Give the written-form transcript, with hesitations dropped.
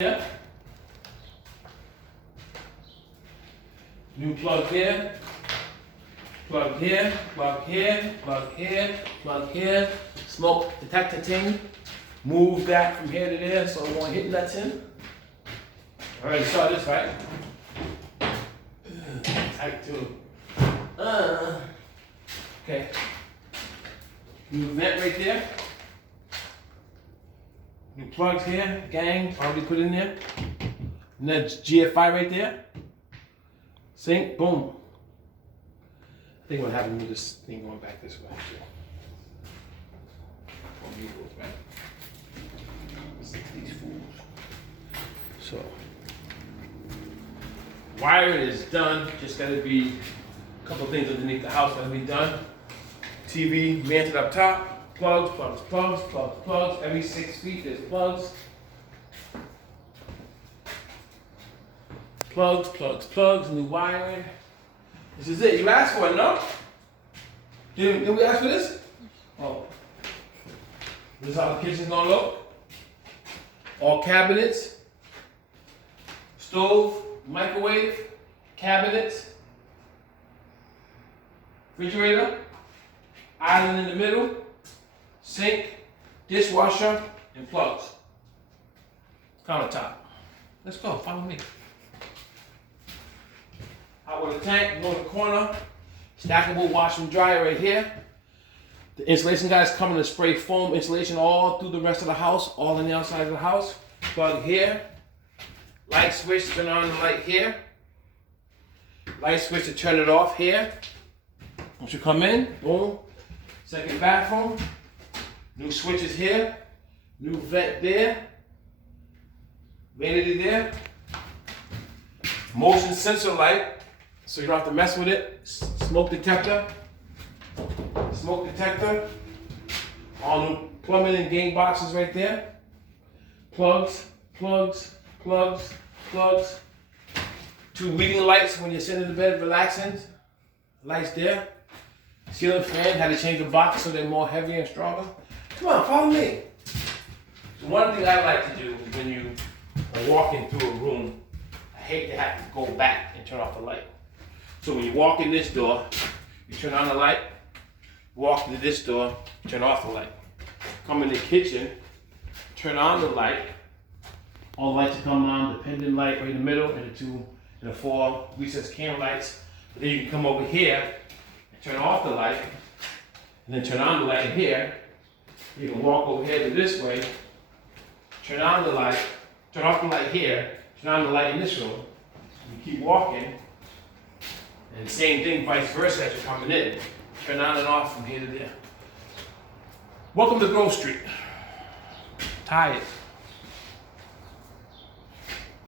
here. New plug here. Plug here, plug here, plug here, plug here. Smoke detector thing. Move that from here to there so it won't hit nothing. Already saw this, right? Type 2. Okay. New vent right there. New plugs here, gang, already put in there. And that's GFI right there. Sink, boom. I think what happened with this thing going back this way. These fools. So, wiring is done. Just gotta be a couple things underneath the house gotta be done. TV mounted up top. Plugs, plugs, plugs, plugs, plugs. Every 6 feet there's plugs. Plugs, plugs, plugs, new wiring. This is it. You asked for it, no? Did we ask for this? Oh. This is how the kitchen's gonna look. All cabinets, stove, microwave, cabinets, refrigerator, island in the middle, sink, dishwasher, and plugs. Countertop. Let's go, follow me. Hot water tank, go in the corner. Stackable washer and dryer right here. The insulation guys come in to spray foam insulation all through the rest of the house, all on the outside of the house. Plug here. Light switch, turn on the light here. Light switch to turn it off here. Once you come in, boom. Second bathroom. New switches here. New vent there. Vanity there. Motion sensor light, so you don't have to mess with it. Smoke detector. Smoke detector. All new plumbing and game boxes right there. Plugs, plugs, plugs, plugs. 2 reading lights when you're sitting in the bed relaxing. Lights there. Ceiling fan, had to change the box so they're more heavy and stronger. Come on, follow me. So one thing I like to do when you are walking through a room, I hate to have to go back and turn off the light. So when you walk in this door, you turn on the light, walk to this door, turn off the light. Come in the kitchen, turn on the light. All the lights will come on, the pendant light right in the middle, and the 4 recessed candle lights. But then you can come over here and turn off the light, and then turn on the light here. You can walk over here to this way, turn on the light, turn off the light here, turn on the light in this room. You keep walking, and same thing vice versa as you're coming in. Turn on and off from here to there. Welcome to Grove Street. Tired.